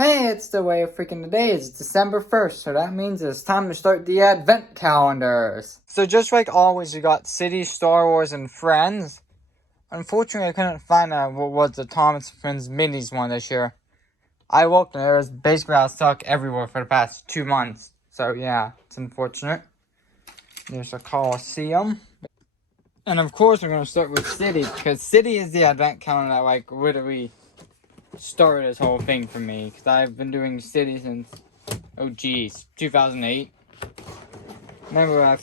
Hey, it's the Legofreak, and today is December 1st, so that means it's time to start the advent calendars. So just like always, you got City, Star Wars, and Friends. Unfortunately, I couldn't find what was the Thomas Friends Minis one this year. I looked and it was basically out of stock everywhere for the past 2 months. So yeah, it's unfortunate. There's a Coliseum. And of course, we're going to start with City, because City is the advent calendar that like literally started this whole thing for me, because I've been doing City since 2008. Remember, I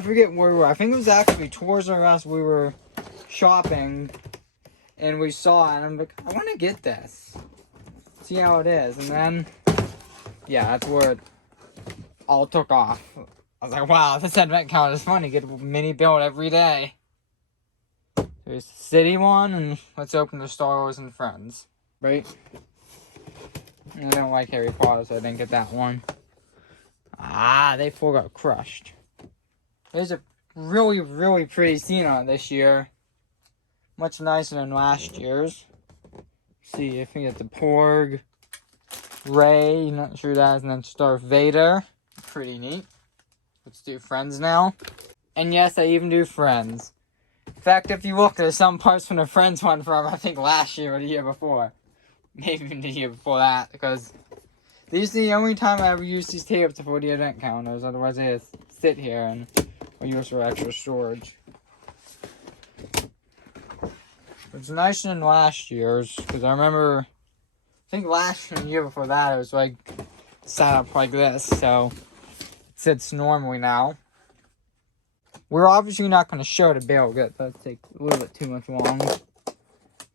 forget where we were. I think it was actually Toys R Us. We were shopping and we saw it and I'm like, I want to get this, see how it is. And then yeah, that's where it all took off. I was like, wow, this advent calendar is fun. You get a mini build every day. There's the City one, and let's open the Star Wars and Friends. Right? I don't like Harry Potter, so I didn't get that one. They four got crushed. There's a really, really pretty scene on it this year. Much nicer than last year's. See if we get the Porg, Rey, not sure that is, and then Darth Vader. Pretty neat. Let's do Friends now. And yes, I even do Friends. In fact, if you look, there's some parts from the Friends one from, I think, last year or the year before. Maybe even the year before that, because these are the only time I ever use these tapes for the event counters. Otherwise, they just sit here and we use for extra storage. It's nicer than last year's, because I remember, I think last year and the year before that, it was like set up like this, so it sits normally now. We're obviously not going to show the build, that takes a little bit too much long. I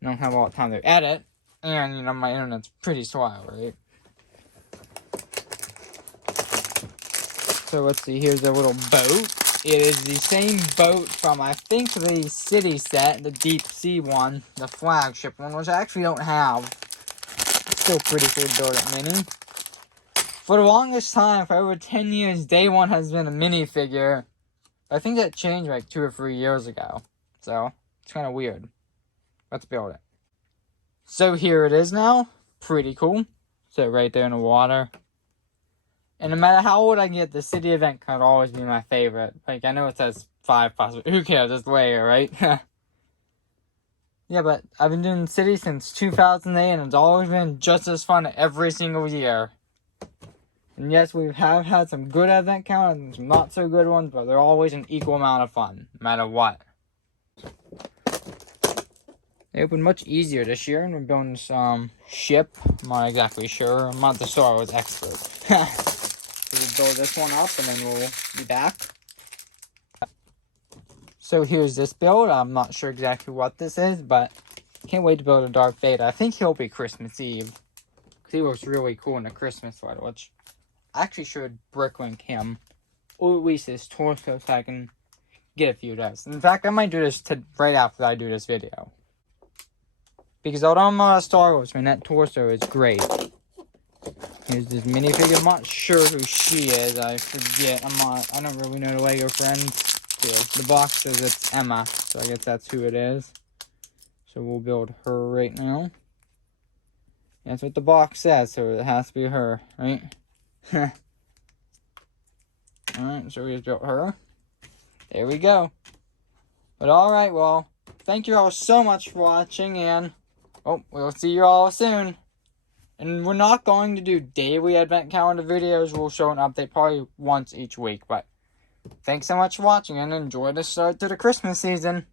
don't have a lot of time to edit. And, you know, my internet's pretty slow, right? So, let's see. Here's a little boat. It is the same boat from, I think, the City set, the Deep Sea one, the flagship one, which I actually don't have. It's still pretty cool to build it mini. For the longest time, for over 10 years, Day One has been a minifigure. I think that changed like 2 or 3 years ago. So, it's kind of weird. Let's build it. So here it is now. Pretty cool. So right there in the water. And no matter how old I get, the City event card will always be my favorite. Like, I know it says 5 possible. Who cares? It's later, right? Yeah, but I've been doing City since 2008, and it's always been just as fun every single year. And yes, we have had some good advent calendars and some not so good ones, but they're always an equal amount of fun, no matter what. They opened much easier this year, and we're building some ship. I'm not exactly sure. I'm not the Star Wars expert. So we'll build this one up, and then we'll be back. So here's this build. I'm not sure exactly what this is, but can't wait to build a Darth Vader. I think he'll be Christmas Eve, because he looks really cool in the Christmas sweater, which I actually should bricklink him, or at least his torso, so I can get a few of those. In fact, I might do this right after I do this video. Because although I'm not a Star Wars fan, that torso is great. Here's this minifigure. I'm not sure who she is. I forget. I don't really know the Lego friends. Yeah, the box says it's Emma, so I guess that's who it is. So we'll build her right now. That's what the box says, so it has to be her, right? Alright, so we just built her. There we go. But alright, well, thank you all so much for watching, and we'll see you all soon. And we're not going to do daily advent calendar videos. We'll show an update probably once each week. But thanks so much for watching, and enjoy the start to the Christmas season.